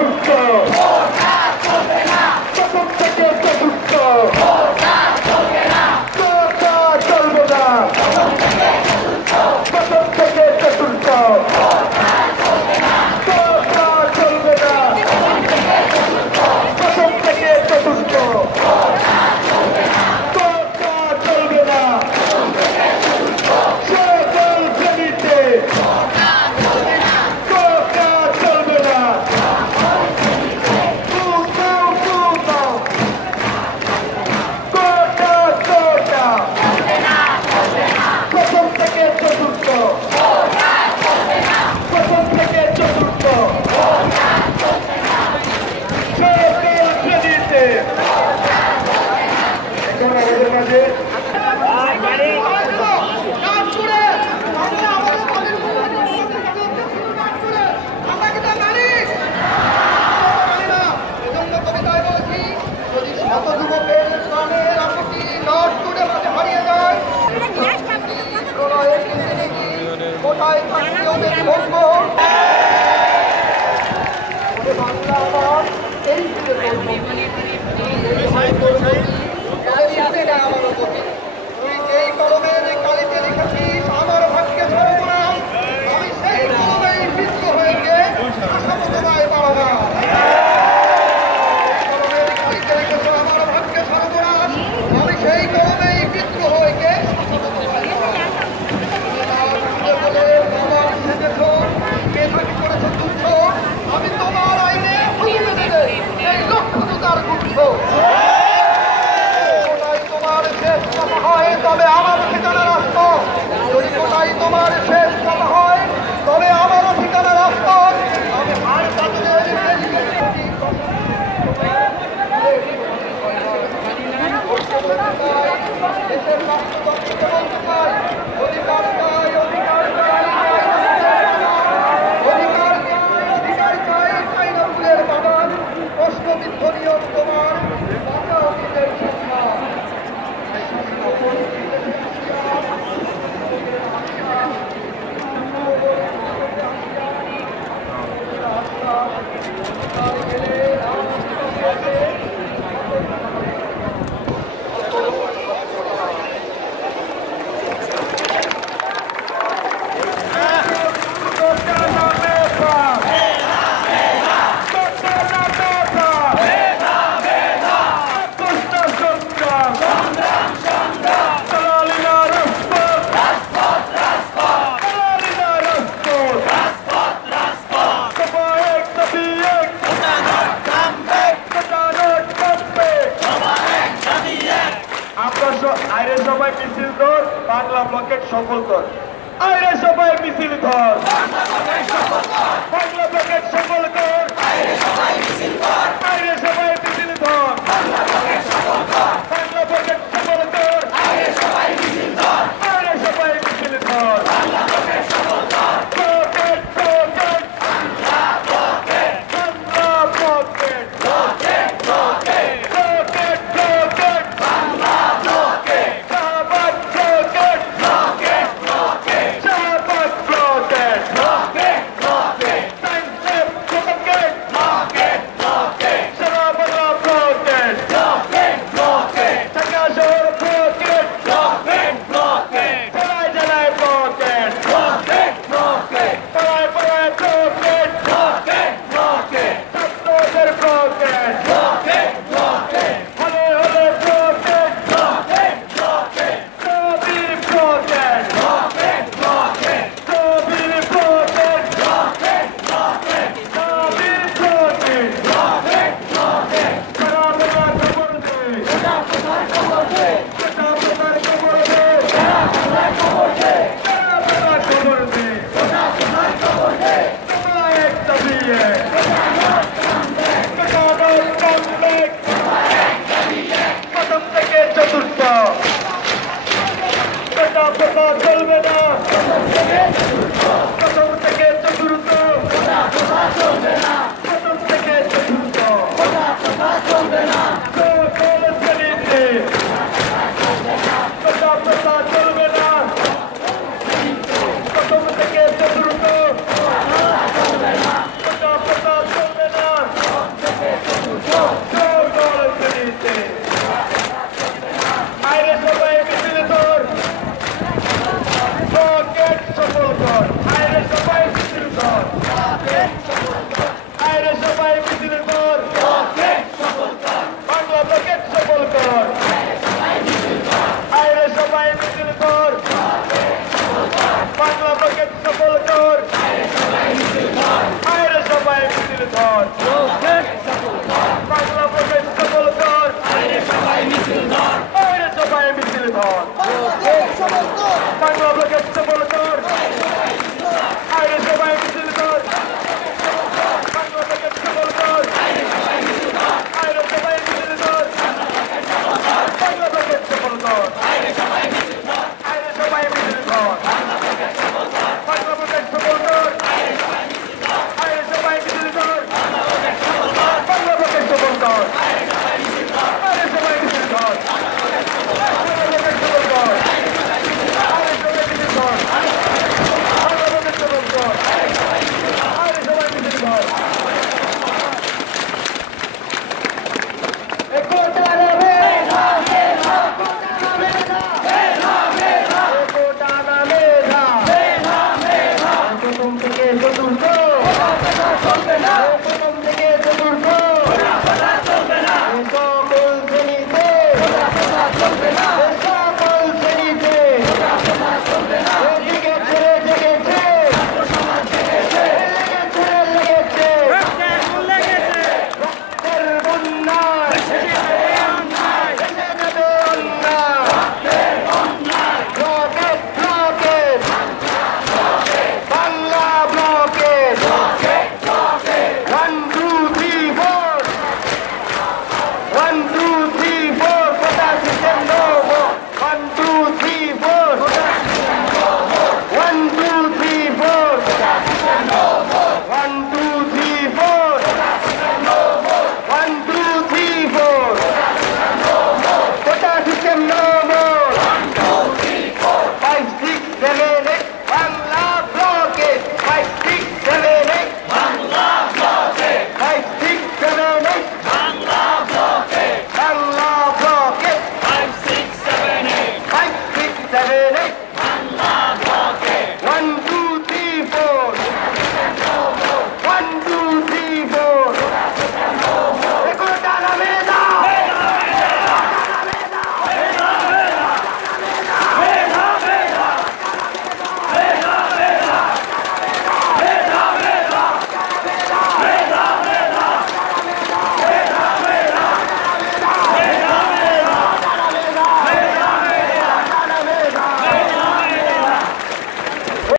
চতুর্থ প্রথম থেকে চতুর্থ চলবে না প্রথম থেকে চতুর্থ চলবে না প্রথম থেকে চতুর্থ চলবে না সকল শ্রেণীতে চলবে না প্রথম থেকে চতুর্থ প্রথম থেকে চতুর্থ সকল শ্রেণীতে এখন আমাদের মাঝে তবে আমার ঠিকানা রাস্তা যদি কোথায় তোমার শেষ কথা হয় তবে আমারও ঠিকানা রাস্তা আমি আর প্রশ্নবিদ্ধ নিয়ম তোমার আইরে সবাই মিছিল ধর বাংলা ব্লকেট সফল কর আইরে সবাই মিছিল ধর বাংলা ব্লকেট সফল কর আইরে সবাই মিছিল ধর আইরে সবাই মিছিল ধর বাংলা ব্লকেট সফল কর বাংলা ব্লকেট সফল কর আইরে সবাই মিছিল ধর আইরে সবাই মিছিল ধর বাংলা ব্লকেট সফল কর blockade blockade Bangla blockade Bangla blockade blockade blockade blockade blockade Bangla blockade Shahbag blockade blockade blockade Shahbag blockade blockade blockade আইরে সবাই মিছিল কর, বাংলা ব্লকেট সফল কর। আইরে সবাই মিছিল কর, বাংলা ব্লকেট সফল কর। আইরে সবাই মিছিল কর, বাংলা ব্লকেট সফল কর। আইরে সবাই মিছিল ধর, বাংলা ব্লকেট সফল কর। আইরে সবাই মিছিল কর, বাংলা ব্লকেট সফল কর। আইরে সবাই মিছিল কর, বাংলা ব্লকেট সফল কর। আইরে সবাই মিছিল কর, বাংলা ব্লকেট সফল কর। আইরে সবাই মিছিল কর, বাংলা ব্লকেট সফল কর। আইরে সবাই মিছিল কর, বাংলা ব্লকেট সফল কর। আইরে সবাই মিছিল কর, বাংলা ব্লকেট সফল কর। আইরে সবাই মিছিল কর। একতা নামে প্রথম থেকে চতুর্থ